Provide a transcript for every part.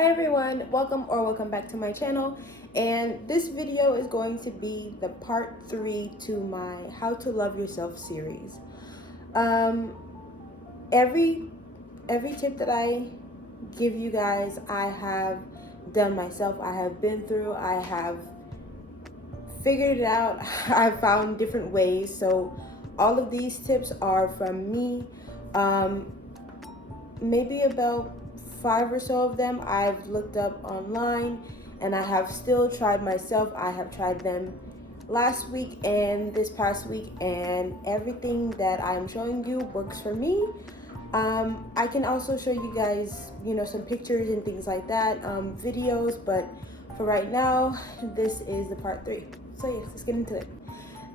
Hi everyone, welcome back to my channel, and this video is going to be the part 3 to my How to Love Yourself series. Um, every tip that I give you guys, I have done myself. I have been through, I have figured it out. I've found different ways. So all of these tips are from me. Maybe about 5 or so of them I've looked up online, and I have still tried myself. I have tried them last week and this past week, and everything that I'm showing you works for me. I can also show you guys, some pictures and things like that, videos, but for right now, this is the part 3. So yes, let's get into it.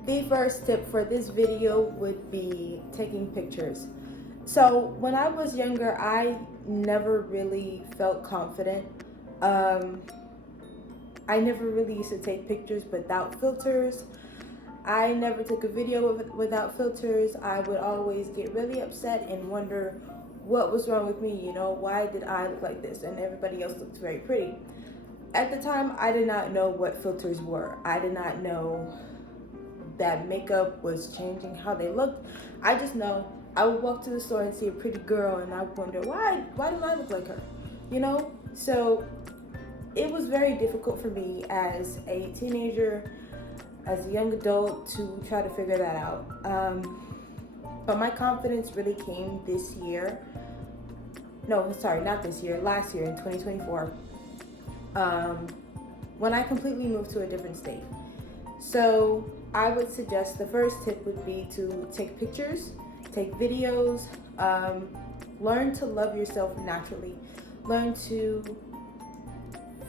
The first tip for this video would be taking pictures. So when I was younger, I never really felt confident. I never really used to take pictures without filters. I never took a video without filters. I would always get really upset and wonder what was wrong with me. Why did I look like this and everybody else looked very pretty? At the time, I did not know what filters were. I did not know that makeup was changing how they looked. I just know I would walk to the store and see a pretty girl, and I would wonder, why do I look like her? So it was very difficult for me as a teenager, as a young adult, to try to figure that out. But my confidence really came this year. No, sorry, not this year, last year in 2024, when I completely moved to a different state. So I would suggest the first tip would be to take pictures, take videos, learn to love yourself naturally. Learn to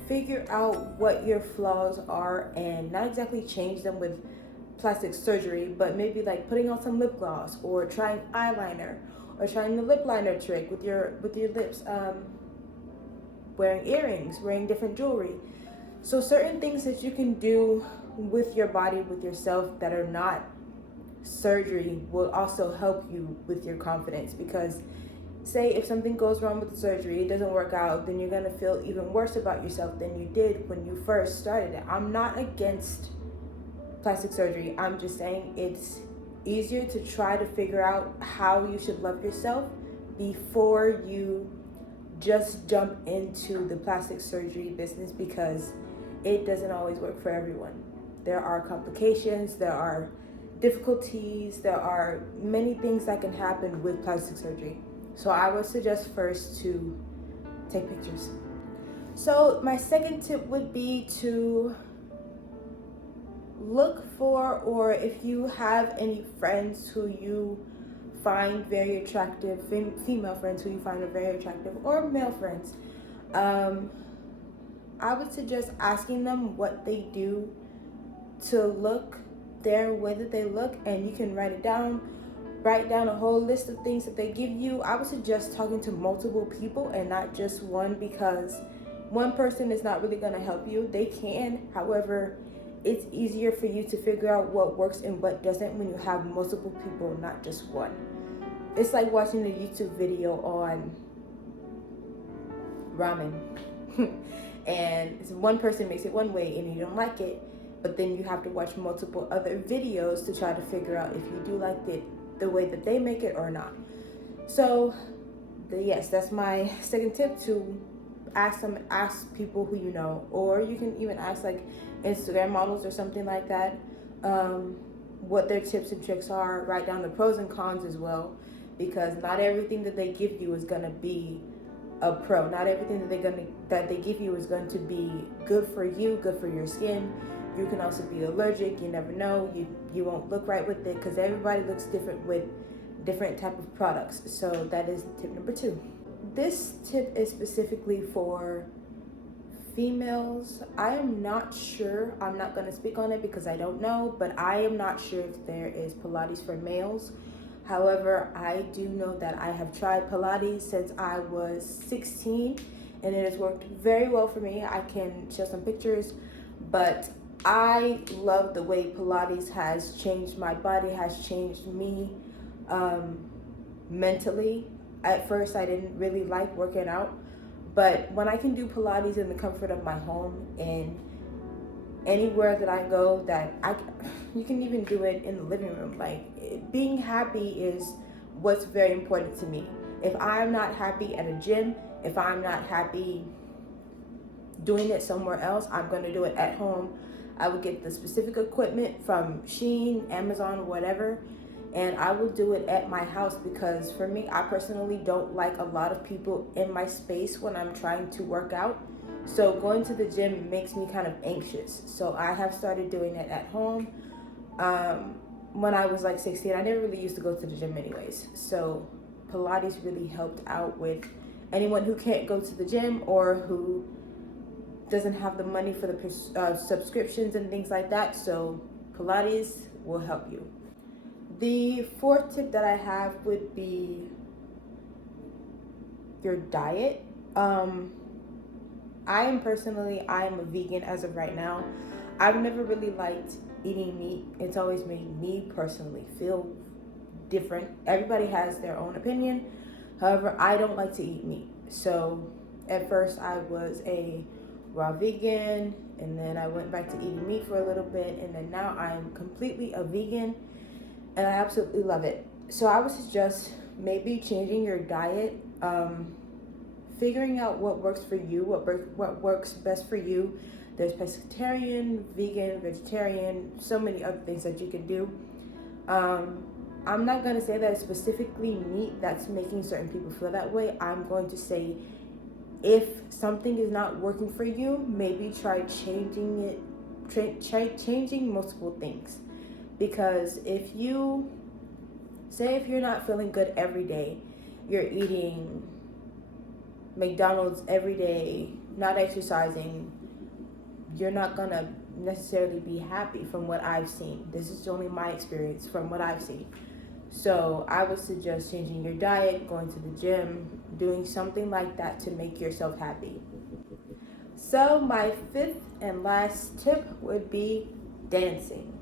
figure out what your flaws are and not exactly change them with plastic surgery, but maybe like putting on some lip gloss or trying eyeliner or trying the lip liner trick with your lips, wearing earrings, wearing different jewelry. So certain things that you can do with your body, with yourself, that are not surgery will also help you with your confidence. Because say if something goes wrong with the surgery, it doesn't work out, then you're gonna feel even worse about yourself than you did when you first started it. I'm not against plastic surgery. I'm just saying it's easier to try to figure out how you should love yourself before you just jump into the plastic surgery business, because it doesn't always work for everyone. There are complications, there are difficulties, there are many things that can happen with plastic surgery. So I would suggest first to take pictures. So my second tip would be to look for, or if you have any friends who you find very attractive, female friends who you find are very attractive, or male friends, I would suggest asking them what they do to look their way that they look, and you can write down a whole list of things that they give you. I would suggest talking to multiple people and not just one, because one person is not really going to help you. They can, however, it's easier for you to figure out what works and what doesn't when you have multiple people, not just one. It's like watching a YouTube video on ramen and one person makes it one way and you don't like it, but then you have to watch multiple other videos to try to figure out if you do like it the way that they make it or not. So yes, that's my second tip, to ask people who you know, or you can even ask like Instagram models or something like that, what their tips and tricks are. Write down the pros and cons as well, because not everything that they give you is gonna be a pro. Not everything that they give you is going to be good for you, good for your skin. You can also be allergic. You never know. You won't look right with it, because everybody looks different with different type of products. So that is tip number 2. This tip is specifically for females. I am not sure. I'm not going to speak on it because I don't know, but I am not sure if there is Pilates for males. However, I do know that I have tried Pilates since I was 16, and it has worked very well for me. I can show some pictures, but I love the way Pilates has changed my body, has changed me mentally. At first, I didn't really like working out, But when I can do Pilates in the comfort of my home and anywhere that I go, you can even do it in the living room. Like, being happy is what's very important to me. If I'm not happy at a gym, if I'm not happy doing it somewhere else, I'm going to do it at home. I would get the specific equipment from Shein, Amazon, whatever, and I will do it at my house, because for me, I personally don't like a lot of people in my space when I'm trying to work out. So going to the gym makes me kind of anxious. So I have started doing it at home. When I was like 16, I never really used to go to the gym anyways. So Pilates really helped out with anyone who can't go to the gym or who doesn't have the money for the subscriptions and things like that. So Pilates will help you. The fourth tip that I have would be your diet. I am a vegan as of right now. I've never really liked eating meat. It's always made me personally feel different. Everybody has their own opinion. However, I don't like to eat meat. So at first I was a raw vegan, and then I went back to eating meat for a little bit, and then now I'm completely a vegan, and I absolutely love it. So I would suggest maybe changing your diet, figuring out what works for you, what works best for you. There's pescatarian, vegan, vegetarian, so many other things that you can do. I'm not going to say that it's specifically meat that's making certain people feel that way. I'm going to say, if something is not working for you, maybe try changing it, try changing multiple things. Because if you're not feeling good every day, you're eating McDonald's every day, not exercising, you're not gonna necessarily be happy from what I've seen. This is only my experience from what I've seen. So I would suggest changing your diet, going to the gym, doing something like that to make yourself happy. So my fifth and last tip would be dancing.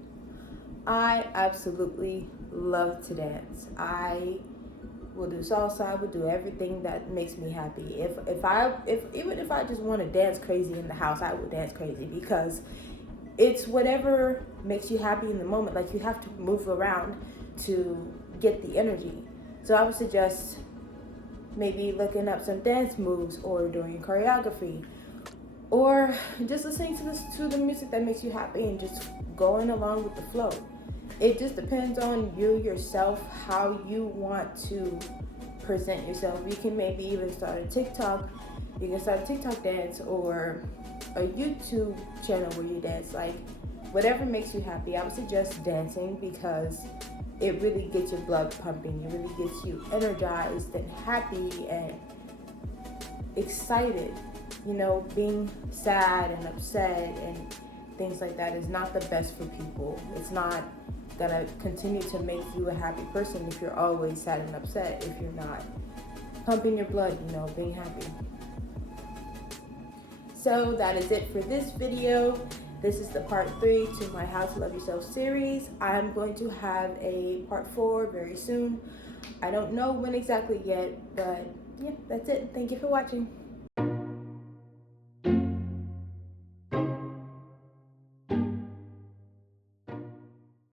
I absolutely love to dance. I will do salsa. I will do everything that makes me happy. Even if I just want to dance crazy in the house, I will dance crazy, because it's whatever makes you happy in the moment. Like, you have to move around to get the energy. So I would suggest maybe looking up some dance moves, or doing choreography, or just listening to the music that makes you happy and just going along with the flow. It just depends on you yourself, how you want to present yourself. You can maybe even start a TikTok. You can start a TikTok dance, or a YouTube channel where you dance. Like, whatever makes you happy. I would suggest dancing, because it really gets your blood pumping. It really gets you energized and happy and excited. You know, being sad and upset and things like that is not the best for people. It's not gonna continue to make you a happy person if you're always sad and upset, if you're not pumping your blood, you know, being happy. So that is it for this video. This is the part 3 to my How to Love Yourself series. I'm going to have a part 4 very soon. I don't know when exactly yet, but yeah, that's it. Thank you for watching.